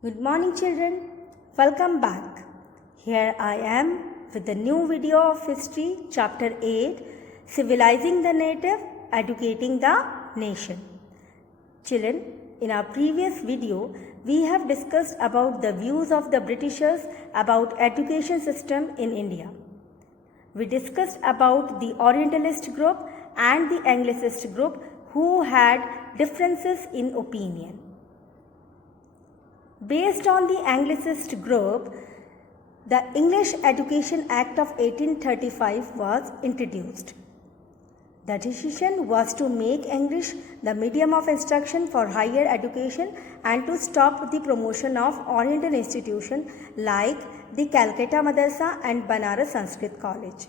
Good morning, children. Welcome back. Here I am with a new video of history, chapter 8, Civilizing the Native, Educating the Nation. Children, in our previous video, we have discussed about the views of the Britishers about education system in India. We discussed about the Orientalist group and the Anglicist group who had differences in opinion. Based on the Anglicist group, the English Education Act of 1835 was introduced. The decision was to make English the medium of instruction for higher education and to stop the promotion of Oriental institutions like the Calcutta Madrasa and Banaras Sanskrit College.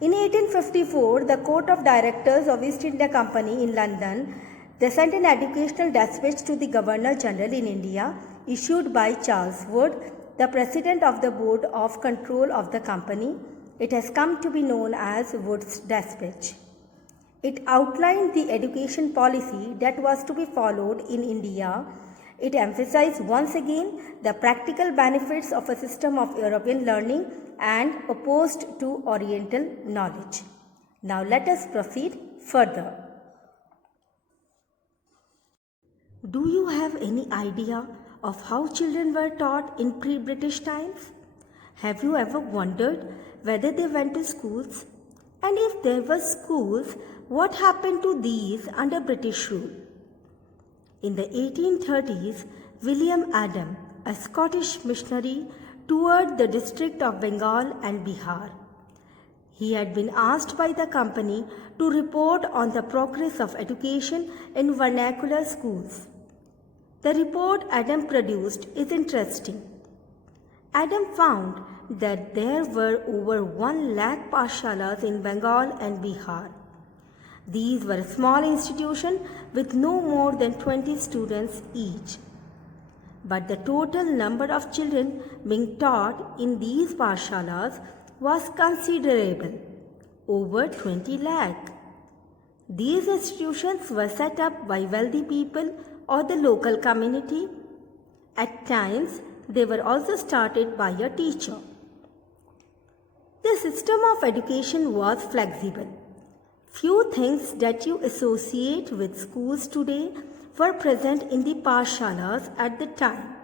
In 1854, the Court of Directors of East India Company in London they sent an educational dispatch to the Governor General in India, issued by Charles Wood, the President of the Board of Control of the company. It has come to be known as Wood's Dispatch. It outlined the education policy that was to be followed in India. It emphasized once again the practical benefits of a system of European learning and opposed to Oriental knowledge. Now let us proceed further. Do you have any idea of how children were taught in pre-British times? Have you ever wondered whether they went to schools? And if there were schools, what happened to these under British rule? In the 1830s, William Adam, a Scottish missionary, toured the district of Bengal and Bihar. He had been asked by the company to report on the progress of education in vernacular schools. The report Adam produced is interesting. Adam found that there were over 1 lakh Pashalas in Bengal and Bihar. These were small institutions with no more than 20 students each. But the total number of children being taught in these Pashalas was considerable, over 20 lakh. These institutions were set up by wealthy people or the local community. At times, they were also started by a teacher. The system of education was flexible. Few things that you associate with schools today were present in the Pashalas at the time.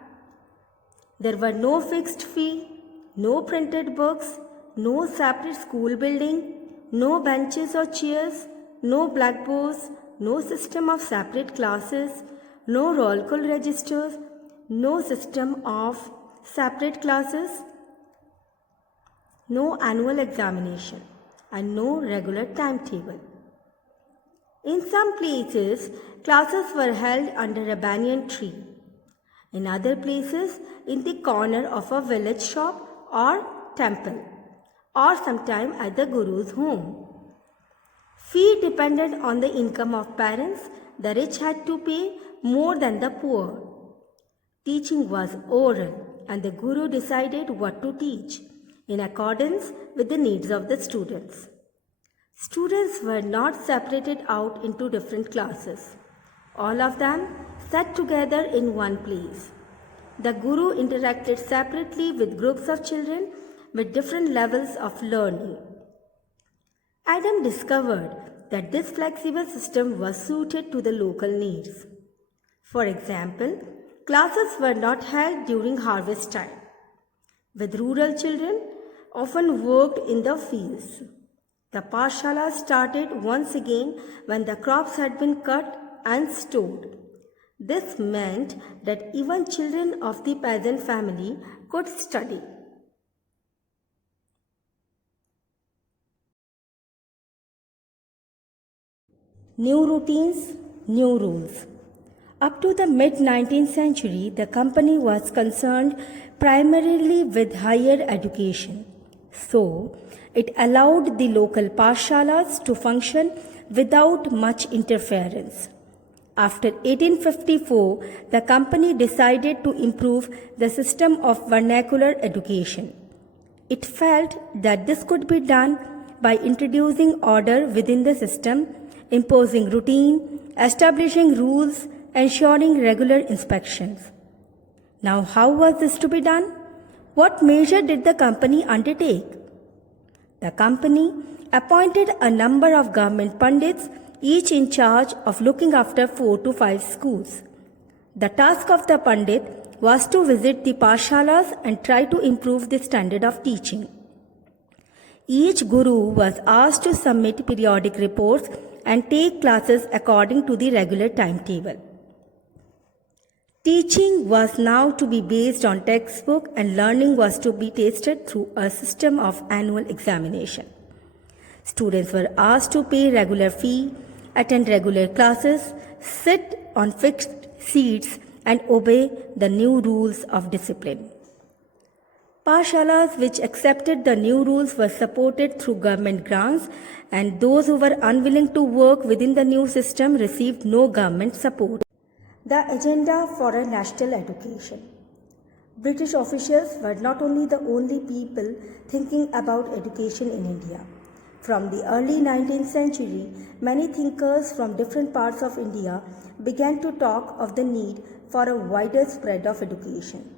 There were no fixed fee, no printed books, no separate school building, no benches or chairs, no blackboards, no system of separate classes, no roll call registers, no system of separate classes, no annual examination, and no regular timetable. In some places, classes were held under a banyan tree. In other places, in the corner of a village shop or temple, or sometime at the Guru's home. Fee depended on the income of parents. The rich had to pay more than the poor. Teaching was oral and the Guru decided what to teach in accordance with the needs of the students. Students were not separated out into different classes. All of them sat together in one place. The Guru interacted separately with groups of children with different levels of learning. Adam discovered that this flexible system was suited to the local needs. For example, classes were not held during harvest time, with rural children often worked in the fields. The Pashala started once again when the crops had been cut and stored. This meant that even children of the peasant family could study. New routines, new rules. Up to the mid-19th century, the company was concerned primarily with higher education. So, it allowed the local Pashalas to function without much interference. After 1854, the company decided to improve the system of vernacular education. It felt that this could be done by introducing order within the system, imposing routine, establishing rules, ensuring regular inspections. Now, how was this to be done? What measure did the company undertake? The company appointed a number of government pundits, each in charge of looking after 4 to 5 schools. The task of the pandit was to visit the pashalas and try to improve the standard of teaching. Each guru was asked to submit periodic reports and take classes according to the regular timetable. Teaching was now to be based on textbook and learning was to be tested through a system of annual examination. Students were asked to pay regular fee, attend regular classes, sit on fixed seats and obey the new rules of discipline. Pashalas which accepted the new rules were supported through government grants, and those who were unwilling to work within the new system received no government support. The agenda for a national education. British officials were not only the only people thinking about education in India. From the early 19th century, many thinkers from different parts of India began to talk of the need for a wider spread of education.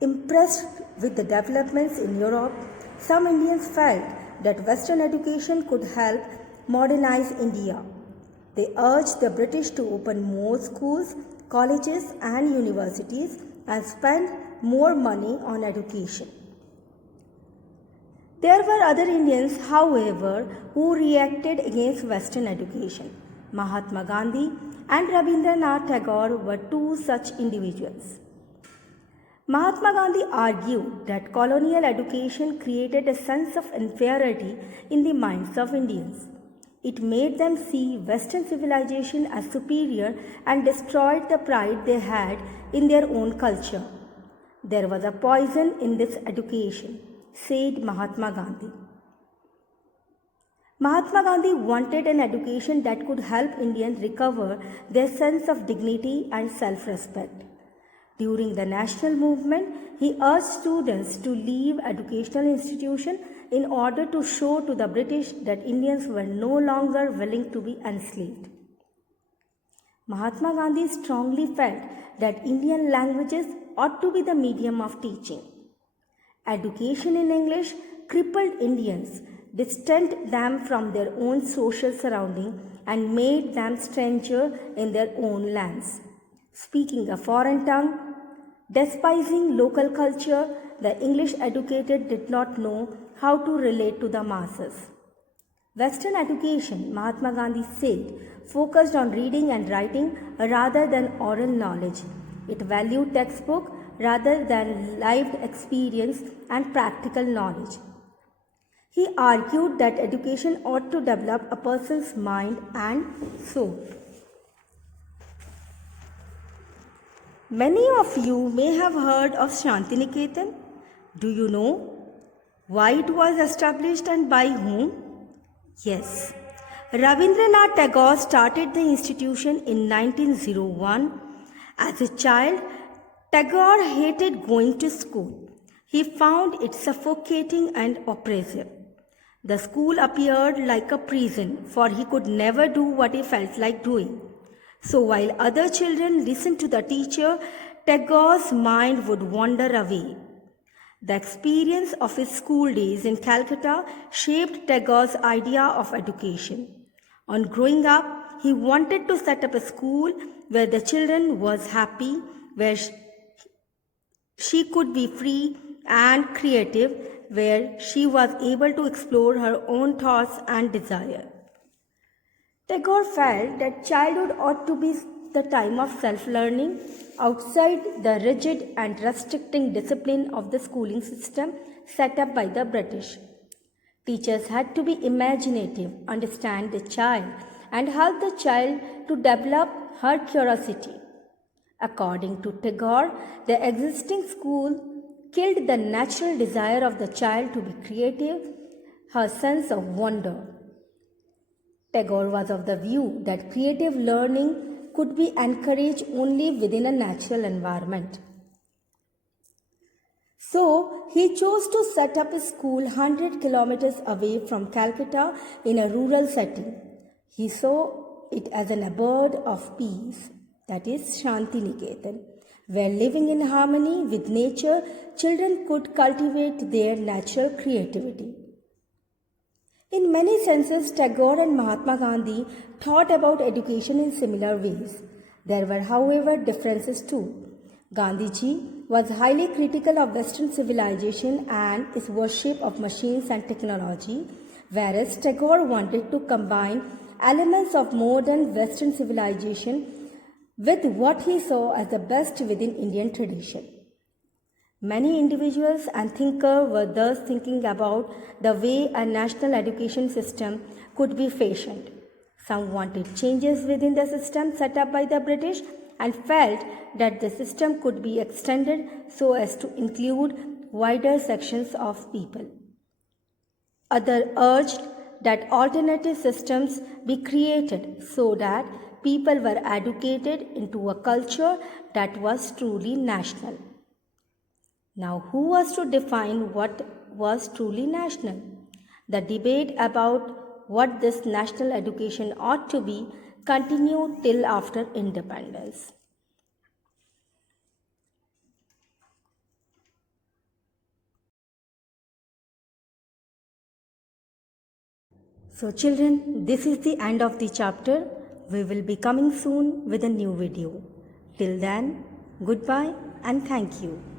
Impressed with the developments in Europe, some Indians felt that Western education could help modernize India. They urged the British to open more schools, colleges and universities and spend more money on education. There were other Indians, however, who reacted against Western education. Mahatma Gandhi and Rabindranath Tagore were two such individuals. Mahatma Gandhi argued that colonial education created a sense of inferiority in the minds of Indians. It made them see Western civilization as superior and destroyed the pride they had in their own culture. There was a poison in this education, said Mahatma Gandhi. Mahatma Gandhi wanted an education that could help Indians recover their sense of dignity and self-respect. During the national movement, he urged students to leave educational institutions in order to show to the British that Indians were no longer willing to be enslaved. Mahatma Gandhi strongly felt that Indian languages ought to be the medium of teaching. Education in English crippled Indians, distanced them from their own social surrounding, and made them strangers in their own lands. Speaking a foreign tongue, despising local culture, the English educated did not know how to relate to the masses. Western education, Mahatma Gandhi said, focused on reading and writing rather than oral knowledge. It valued textbook rather than lived experience and practical knowledge. He argued that education ought to develop a person's mind and soul. Many of you may have heard of Shantiniketan. Do you know why it was established and by whom? Yes, Rabindranath Tagore started the institution in 1901. As a child, Tagore hated going to school. He found it suffocating and oppressive. The school appeared like a prison, for he could never do what he felt like doing. So while other children listened to the teacher, Tagore's mind would wander away. The experience of his school days in Calcutta shaped Tagore's idea of education. On growing up, he wanted to set up a school where the children was happy, where she could be free and creative, where she was able to explore her own thoughts and desire. Tagore felt that childhood ought to be the time of self-learning outside the rigid and restricting discipline of the schooling system set up by the British. Teachers had to be imaginative, understand the child, and help the child to develop her curiosity. According to Tagore, the existing school killed the natural desire of the child to be creative, her sense of wonder. Tagore was of the view that creative learning could be encouraged only within a natural environment. So, he chose to set up a school 100 kilometers away from Calcutta in a rural setting. He saw it as an abode of peace. that is Shanti Niketan, where living in harmony with nature, children could cultivate their natural creativity. In many senses, Tagore and Mahatma Gandhi thought about education in similar ways. There were, however, differences too. Gandhiji was highly critical of Western civilization and its worship of machines and technology, whereas Tagore wanted to combine elements of modern Western civilization with what he saw as the best within Indian tradition. Many individuals and thinkers were thus thinking about the way a national education system could be fashioned. Some wanted changes within the system set up by the British and felt that the system could be extended so as to include wider sections of people. Others urged that alternative systems be created so that people were educated into a culture that was truly national. Now, who was to define what was truly national? The debate about what this national education ought to be continued till after independence. So children, this is the end of the chapter. We will be coming soon with a new video. Till then, goodbye and thank you.